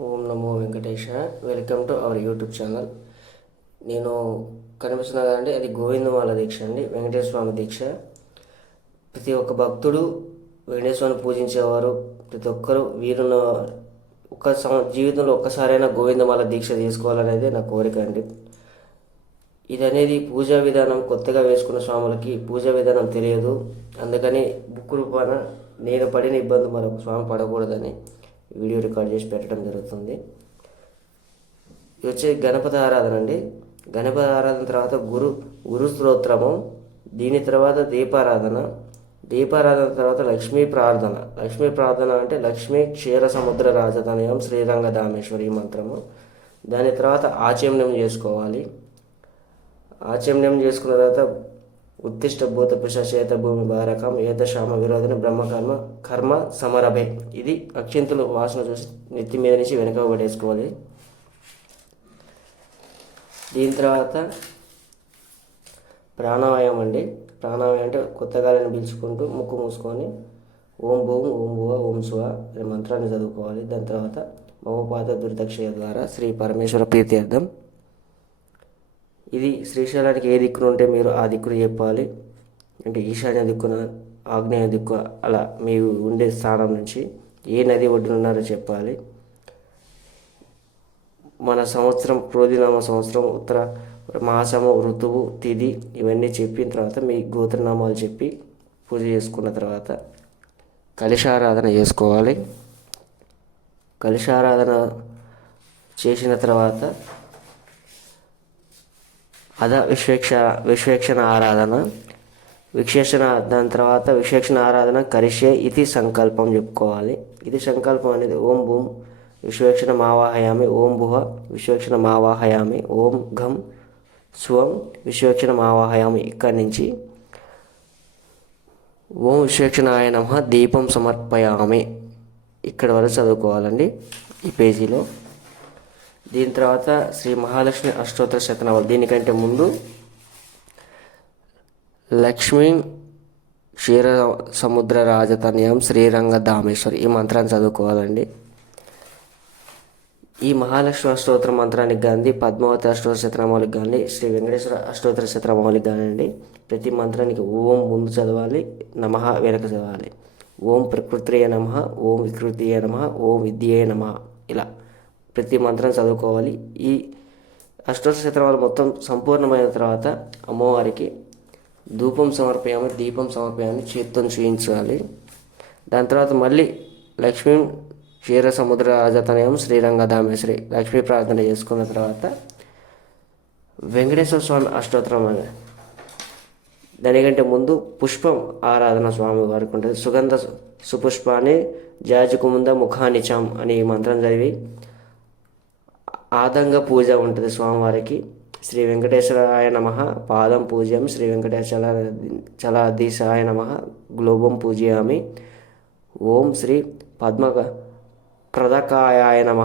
Om Namo Venkatesa. Welcome to our YouTube channel. నేను కనిపిస్తున్నా కదండి అది గోవిందమాల దీక్ష అండి వెంకటేశ్వర స్వామి దీక్ష. ప్రతి ఒక్క భక్తుడు వెంకటేశ్వరుని పూజించేవారు ప్రతి ఒక్కరూ వీరున్న ఒక్క సం- జీవితంలో ఒక్కసారైనా గోవిందమాల దీక్ష తీసుకోవాలనేది నా కోరిక అండి. ఇది అనేది పూజా విధానం కొత్తగా వేసుకున్న స్వాములకి పూజా విధానం తెలియదు. అందుకని బుక్ రూపాన నేను పడిన ఇబ్బంది మరొక స్వామి పడకూడదని వీడియో రికార్డ్ చేసి పెట్టడం జరుగుతుంది. ఇది వచ్చే గణపతి ఆరాధన అండి. గణపతి ఆరాధన తర్వాత గురు గురు స్తోత్రము దీని తర్వాత దీపారాధన దీపారాధన తర్వాత లక్ష్మీ ప్రార్థన. లక్ష్మీ ప్రార్థన అంటే లక్ష్మీ క్షీర సముద్ర రాజధానియం శ్రీరంగ దామేశ్వరి మంత్రము. దాని తర్వాత ఆచమనం చేసుకోవాలి. ఆచమనం చేసుకున్న తర్వాత ఉత్తిష్ట భూత పిశాచేత భూమి భారకం ఏతశామ విరోధన బ్రహ్మకర్మ కర్మ సమరభే. ఇది అక్షింతలు వాసన చూసి నెత్తి మీద నుంచి వెనక పడేసుకోవాలి. దీని తర్వాత ప్రాణాయామం అండి. ప్రాణాయామం అంటే కొత్త గాలిని పీల్చుకుంటూ ముక్కు మూసుకొని ఓం భూం ఓం భువ ఓం శివ అనే మంత్రాన్ని చదువుకోవాలి. దాని తర్వాత మమపాత దుర్దక్షయ ద్వారా శ్రీ పరమేశ్వర ప్రీత్యర్థం ఇది శ్రీశైలానికి ఏ దిక్కున ఉంటే మీరు ఆ దిక్కును చెప్పాలి. అంటే ఈశాన్య దిక్కున ఆగ్నేయ దిక్కు అలా మీరు ఉండే స్థానం నుంచి ఏ నది ఒడ్డున ఉన్నారో చెప్పాలి. మన సంవత్సరం క్రోధినామ సంవత్సరం ఉత్తర మాసము ఋతువు తిథి ఇవన్నీ చెప్పిన తర్వాత మీ గోత్రనామాలు చెప్పి పూజ చేసుకున్న తర్వాత కలిశారాధన చేసుకోవాలి. కలిశారాధన చేసిన తర్వాత అద విశ్వేక్ష విశ్వేక్షణ ఆరాధన. విక్షేషణ దాని తర్వాత విశ్వేక్షణ ఆరాధన కరిషే ఇది సంకల్పం చెప్పుకోవాలి. ఇది సంకల్పం అనేది ఓం భూమ్ విశ్వేక్షణ మావాహయామి ఓం భువ విశ్వేక్షణ మావాహయామి ఓం ఘం స్వం విశ్వేక్షణ మావాహయామి ఇక్కడి నుంచి. ఓం విశ్వేక్షణాయ నమ దీపం సమర్పయామి. ఇక్కడ వరకు చదువుకోవాలండి ఈ పేజీలో. దీని తర్వాత శ్రీ మహాలక్ష్మి అష్టోత్తర శతనామాలు. దీనికంటే ముందు లక్ష్మి క్షీర సముద్ర రాజతన్యం శ్రీరంగ దామేశ్వరి. ఈ మంత్రాన్ని చదువుకోవాలండి. ఈ మహాలక్ష్మి అష్టోత్తర మంత్రానికి కానీ పద్మావతి అష్టోత్తర శతనామాలకు కానీ శ్రీ వెంకటేశ్వర అష్టోత్తర శతనామాలకు కానివ్వండి ప్రతి మంత్రానికి ఓం ముందు చదవాలి నమ వెనక చదవాలి. ఓం ప్రకృతియే నమ ఓం వికృతియే నమ ఓం విద్యే నమ. ఇలా. ప్రతి మంత్రం చదువుకోవాలి. ఈ అష్టోత్తర మొత్తం సంపూర్ణమైన తర్వాత అమ్మవారికి ధూపం సమర్పయామి దీపం సమర్పయామి చేత్తో చూయించాలి. దాని తర్వాత మళ్ళీ లక్ష్మీ క్షీర సముద్ర రాజతనయం శ్రీరంగధామేశ్వరి లక్ష్మీ ప్రార్థన చేసుకున్న తర్వాత వెంకటేశ్వర స్వామి అష్టోత్తరం అని దానికంటే ముందు పుష్పం ఆరాధన స్వామి వారికి ఉంటుంది. సుగంధ సుపుష్పాన్ని జాజుకుముంద ముఖానిచాం అని ఈ మంత్రం చదివి ఆదంగ పూజ ఉంటుంది స్వామివారికి. శ్రీ వెంకటేశ్వరాయ నమ. పాదం పూజ్యం శ్రీ వెంకటేశ్వర చలాధీశాయ నమ. గ్లోబం పూజయామి ఓం శ్రీ పద్మ ప్రదకాయాయ నమ.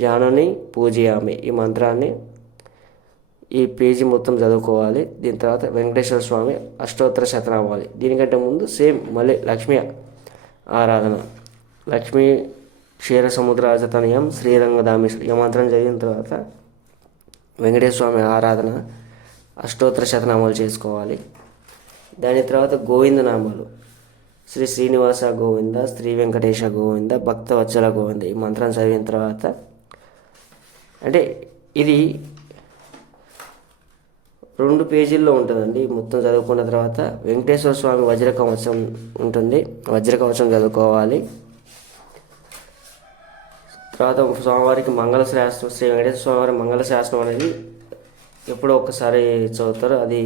జానని పూజయామి ఈ మంత్రాన్ని. ఈ పేజీ మొత్తం చదువుకోవాలి. దీని తర్వాత వెంకటేశ్వర స్వామి అష్టోత్తర శతనామాలి దీనికంటే ముందు సేమ్ మళ్ళీ లక్ష్మీ ఆరాధన. లక్ష్మీ క్షీర సముద్రాజతనయం శ్రీరంగదామేశ్వరి ఈ మంత్రం చదివిన తర్వాత వెంకటేశ్వర స్వామి ఆరాధన అష్టోత్తర శతనామాలు చేసుకోవాలి. దాని తర్వాత గోవింద నామాలు శ్రీ శ్రీనివాస గోవింద శ్రీ వెంకటేశ గోవింద భక్తవత్సల గోవింద ఈ మంత్రం చదివిన తర్వాత అంటే ఇది రెండు పేజీల్లో ఉంటుందండి. మొత్తం చదువుకున్న తర్వాత వెంకటేశ్వర స్వామి వజ్ర కవచం ఉంటుంది. వజ్ర కవచం చదువుకోవాలి. తర్వాత స్వామివారికి మంగళ శాస్త్రం శ్రీ వెంకటేశ్వర స్వామివారి మంగళ శాస్త్రం అనేది ఎప్పుడో ఒక్కసారి చదువుతారు. అది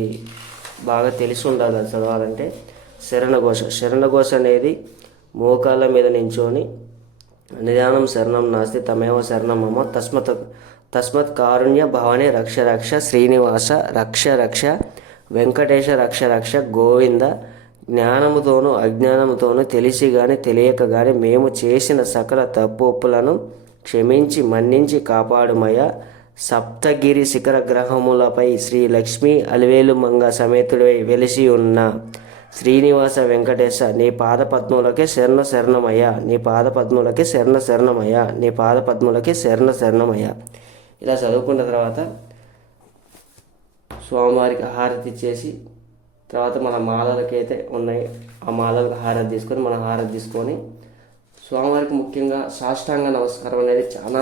బాగా తెలిసి ఉండాలి అది చదవాలంటే. శరణఘోష. శరణఘోష అనేది మోకాళ్ళ మీద నించొని నిదానం శరణం నాస్తి తమేవ శరణం మమ తస్మత్ తస్మత్ కారుణ్య భవనే రక్ష రక్ష శ్రీనివాస రక్ష రక్ష వెంకటేశ రక్ష రక్ష గోవింద జ్ఞానముతోనూ అజ్ఞానముతోనూ తెలిసి కానీ తెలియక కానీ మేము చేసిన సకల తప్పు ఒప్పులను క్షమించి మన్నించి కాపాడుమయ సప్తగిరి శిఖర గ్రహములపై శ్రీ లక్ష్మీ అలివేలు మంగ సమేతుడై వెలిసి ఉన్న శ్రీనివాస వెంకటేశ నీ పాద పద్ములకే శరణ శరణమయ నీ పాద పద్ములకే శరణ శరణమయ నీ పాద పద్ములకే శరణ శరణమయ ఇలా చదువుకున్న తర్వాత స్వామివారికి హారతి ఇచ్చేసి తర్వాత మన మాలలకైతే ఉన్నాయి. ఆ మాలలకు హారతి తీసుకొని మన హారతి తీసుకొని స్వామివారికి ముఖ్యంగా సాష్టాంగ నమస్కారం అనేది చాలా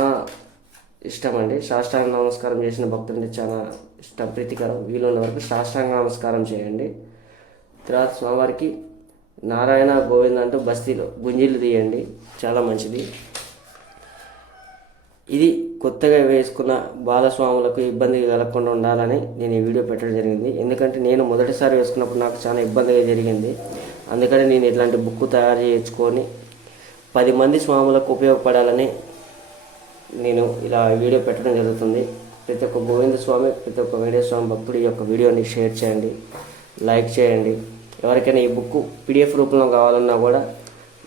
ఇష్టం అండి సాష్టాంగ నమస్కారం చేసిన భక్తులంటే చాలా ఇష్టం ప్రీతికరం. వీలున్న వరకు సాష్టాంగ నమస్కారం చేయండి. తర్వాత స్వామివారికి నారాయణ గోవింద అంటూ బస్తీలో గుంజీలు తీయండి. చాలా మంచిది. ఇది కొత్తగా వేసుకున్న బాలస్వాములకు ఇబ్బంది కలగకుండా ఉండాలని నేను ఈ వీడియో పెట్టడం జరిగింది. ఎందుకంటే నేను మొదటిసారి వేసుకున్నప్పుడు నాకు చాలా ఇబ్బందిగా జరిగింది. అందుకని నేను ఇట్లాంటి బుక్ తయారు చేయించుకొని పది మంది స్వాములకు ఉపయోగపడాలని నేను ఇలా వీడియో పెట్టడం జరుగుతుంది. ప్రతి ఒక్క గోవింద స్వామి ప్రతి ఒక్క వెంకటేశ్వర స్వామి భక్తుడి యొక్క వీడియోని షేర్ చేయండి లైక్ చేయండి. ఎవరికైనా ఈ బుక్ పీడిఎఫ్ రూపంలో కావాలన్నా కూడా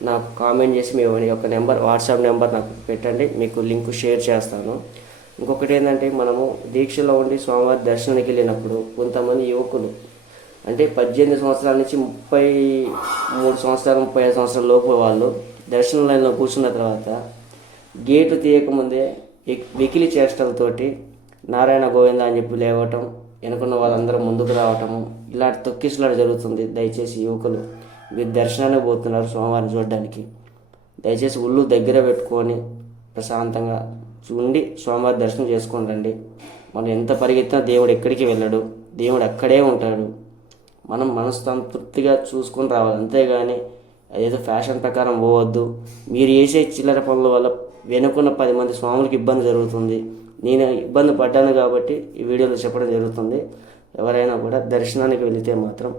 నాకు కామెంట్ చేసి మీ యొక్క నెంబర్ వాట్సాప్ నెంబర్ నాకు పెట్టండి మీకు లింక్ షేర్ చేస్తాను. ఇంకొకటి ఏంటంటే మనము దీక్షలో ఉండి స్వామివారి దర్శనానికి వెళ్ళినప్పుడు కొంతమంది యువకులు అంటే పద్దెనిమిది సంవత్సరాల నుంచి ముప్పై మూడు సంవత్సరాలు ముప్పై ఐదు సంవత్సరాల లోపు వాళ్ళు దర్శన లైన్లో కూర్చున్న తర్వాత గేటు తీయకముందే ఎక్- వెకిలి చేష్టలతోటి నారాయణ గోవింద అని చెప్పి లేవటం వెనుకున్న వాళ్ళందరూ ముందుకు రావటము ఇలాంటి తొక్కిసలాడు జరుగుతుంది. దయచేసి యువకులు మీరు దర్శనానికి పోతున్నారు సోమవారం చూడడానికి. దయచేసి ఒళ్ళు దగ్గర పెట్టుకొని ప్రశాంతంగా ఉండి సోమవారం దర్శనం చేసుకొని రండి. మనం ఎంత పరిగెత్తినా దేవుడు ఎక్కడికి వెళ్ళడు. దేవుడు అక్కడే ఉంటాడు. మనం మనస్తృప్తిగా చూసుకొని రావాలి. అంతేగాని అదేదో ఫ్యాషన్ ప్రకారం పోవద్దు. మీరు చేసే చిల్లర పనుల వల్ల వెనుకున్న పది మంది స్వాములకు ఇబ్బంది జరుగుతుంది. నేను ఇబ్బంది పడ్డాను కాబట్టి ఈ వీడియోలో చెప్పడం జరుగుతుంది. ఎవరైనా కూడా దర్శనానికి వెళితే మాత్రం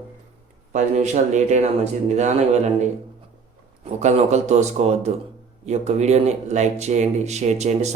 పది నిమిషాలు లేట్ అయినా మంచిది. నిదానంగా వెళ్ళండి. ఒకరినొకరు తోసుకోవద్దు. ఈ యొక్క వీడియోని లైక్ చేయండి షేర్ చేయండి